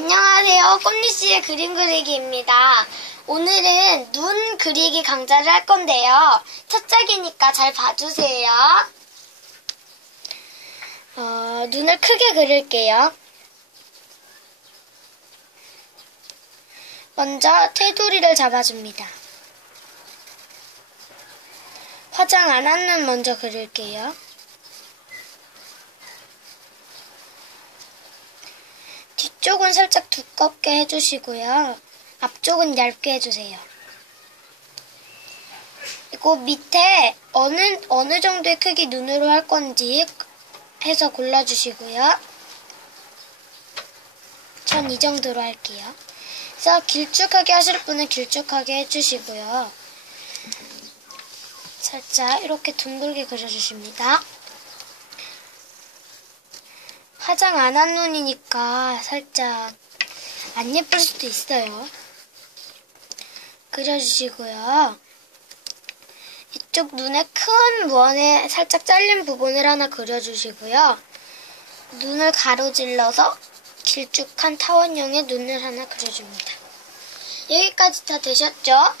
안녕하세요. 꽃리씨의 그림 그리기입니다. 오늘은 눈 그리기 강좌를 할 건데요. 첫 장이니까 잘 봐주세요. 어, 눈을 크게 그릴게요. 먼저 테두리를 잡아줍니다. 화장 안 한 눈 먼저 그릴게요. 뒤쪽은 살짝 두껍게 해주시고요. 앞쪽은 얇게 해주세요. 그리고 밑에 어느, 어느 정도의 크기 눈으로 할 건지 해서 골라주시고요. 전 이 정도로 할게요. 그래서 길쭉하게 하실 분은 길쭉하게 해주시고요. 살짝 이렇게 둥글게 그려주십니다. 화장 안 한 눈이니까 살짝 안 예쁠 수도 있어요. 그려주시고요. 이쪽 눈에 큰 원에 살짝 잘린 부분을 하나 그려주시고요. 눈을 가로질러서 길쭉한 타원형의 눈을 하나 그려줍니다. 여기까지 다 되셨죠?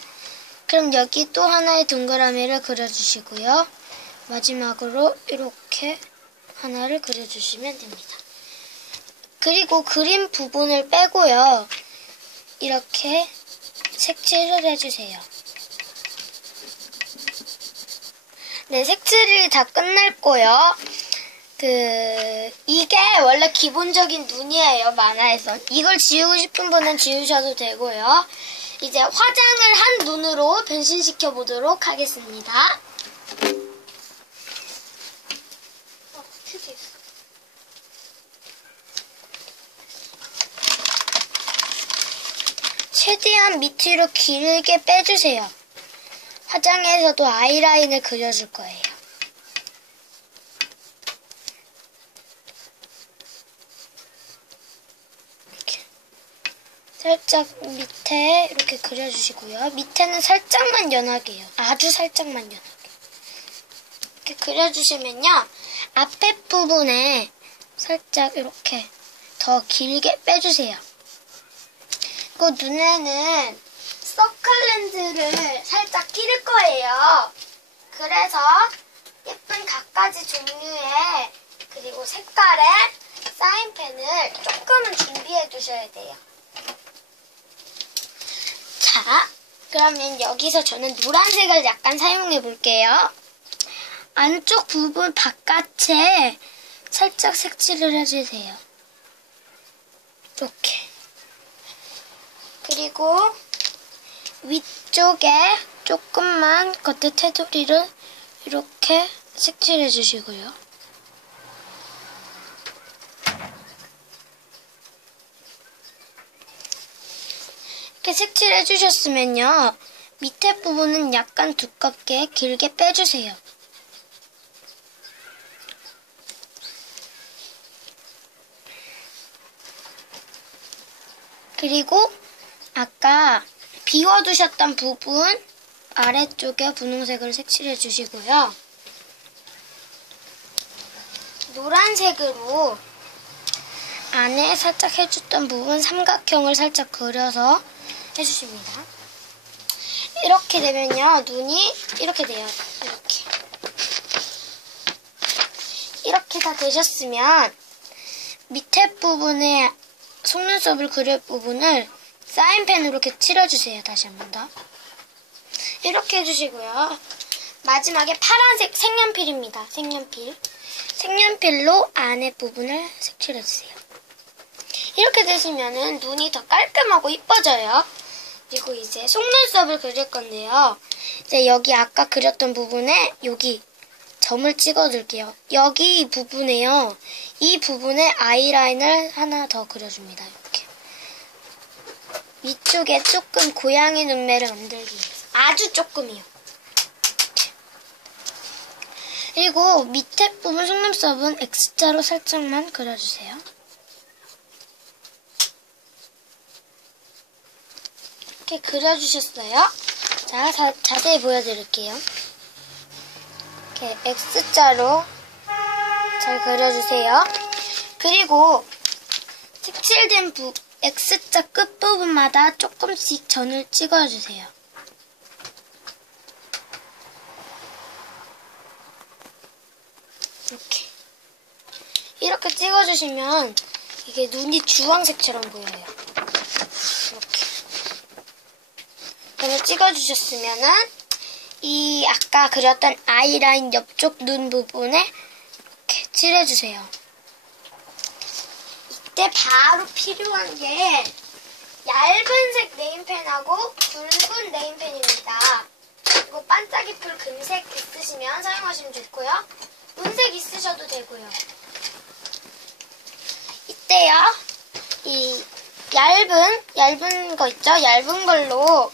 그럼 여기 또 하나의 동그라미를 그려주시고요. 마지막으로 이렇게 하나를 그려주시면 됩니다. 그리고 그림 부분을 빼고요. 이렇게 색칠을 해주세요. 네, 색칠이 다 끝났고요. 그, 이게 원래 기본적인 눈이에요, 만화에선. 이걸 지우고 싶은 분은 지우셔도 되고요. 이제 화장을 한 눈으로 변신시켜 보도록 하겠습니다. 최대한 밑으로 길게 빼주세요. 화장에서도 아이라인을 그려줄 거예요. 이렇게. 살짝 밑에 이렇게 그려주시고요. 밑에는 살짝만 연하게 요. 아주 살짝만 연하게. 이렇게 그려주시면요. 앞에 부분에 살짝 이렇게 더 길게 빼주세요. 그 눈에는 서클렌즈를 살짝 끼를 거예요. 그래서 예쁜 각가지 종류의 그리고 색깔의 사인펜을 조금은 준비해 두셔야 돼요. 자, 그러면 여기서 저는 노란색을 약간 사용해 볼게요. 안쪽 부분 바깥에 살짝 색칠을 해주세요. 이렇게. 그리고 위쪽에 조금만 겉에 테두리를 이렇게 색칠해 주시고요. 이렇게 색칠해 주셨으면요. 밑에 부분은 약간 두껍게 길게 빼주세요. 그리고 아까 비워두셨던 부분 아래쪽에 분홍색을 색칠해 주시고요. 노란색으로 안에 살짝 해줬던 부분 삼각형을 살짝 그려서 해주십니다. 이렇게 되면요, 눈이 이렇게 돼요. 이렇게. 이렇게 다 되셨으면 밑에 부분에 속눈썹을 그릴 부분을 사인펜으로 이렇게 칠해주세요. 다시 한 번 더. 이렇게 해주시고요. 마지막에 파란색 색연필입니다. 색연필. 색연필로 안에 부분을 색칠해주세요. 이렇게 되시면은 눈이 더 깔끔하고 이뻐져요. 그리고 이제 속눈썹을 그릴 건데요. 이제 여기 아까 그렸던 부분에 여기 점을 찍어줄게요. 여기 부분에요. 이 부분에 아이라인을 하나 더 그려줍니다. 위쪽에 조금 고양이 눈매를 만들기 위해서. 아주 조금이요. 그리고 밑에 부분 속눈썹은 X자로 살짝만 그려주세요. 이렇게 그려주셨어요. 자, 자 자세히 보여드릴게요. 이렇게 X자로 잘 그려주세요. 그리고 색칠된 부, X자 끝부분마다 조금씩 전을 찍어주세요. 이렇게. 이렇게 찍어주시면 이게 눈이 주황색처럼 보여요. 이렇게. 전을 찍어주셨으면은 이 아까 그렸던 아이라인 옆쪽 눈 부분에 이렇게 칠해주세요. 이때 바로 필요한 게 얇은 색 네임펜하고 굵은 네임펜입니다. 그리고 반짝이 풀 금색 있으시면 사용하시면 좋고요. 은색 있으셔도 되고요. 이때요. 이 얇은 얇은 거 있죠? 얇은 걸로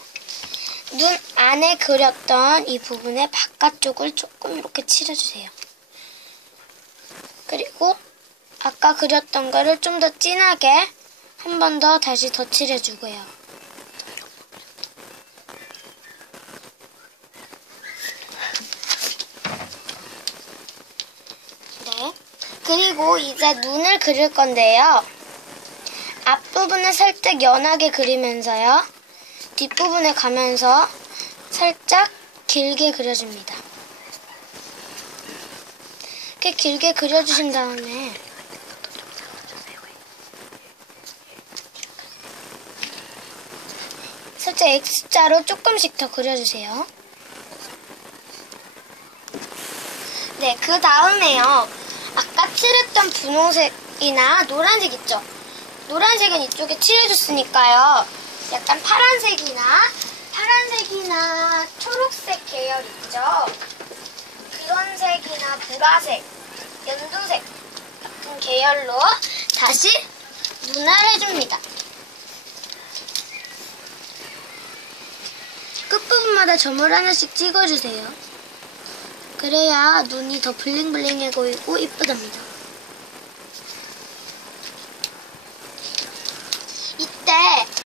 눈 안에 그렸던 이 부분의 바깥쪽을 조금 이렇게 칠해주세요. 그리고 아까 그렸던 거를 좀 더 진하게 한 번 더 다시 더 칠해주고요. 네. 그리고 이제 눈을 그릴 건데요. 앞부분을 살짝 연하게 그리면서요. 뒷부분에 가면서 살짝 길게 그려줍니다. 이렇게 길게 그려주신 다음에 살짝 X자로 조금씩 더 그려주세요. 네, 그 다음에요. 아까 칠했던 분홍색이나 노란색 있죠? 노란색은 이쪽에 칠해줬으니까요. 약간 파란색이나 파란색이나 초록색 계열 있죠? 그런 색이나 보라색, 연두색 같은 계열로 다시 눈을 해줍니다. 끝부분마다 점을 하나씩 찍어주세요. 그래야 눈이 더 블링블링해 보이고 이쁘답니다.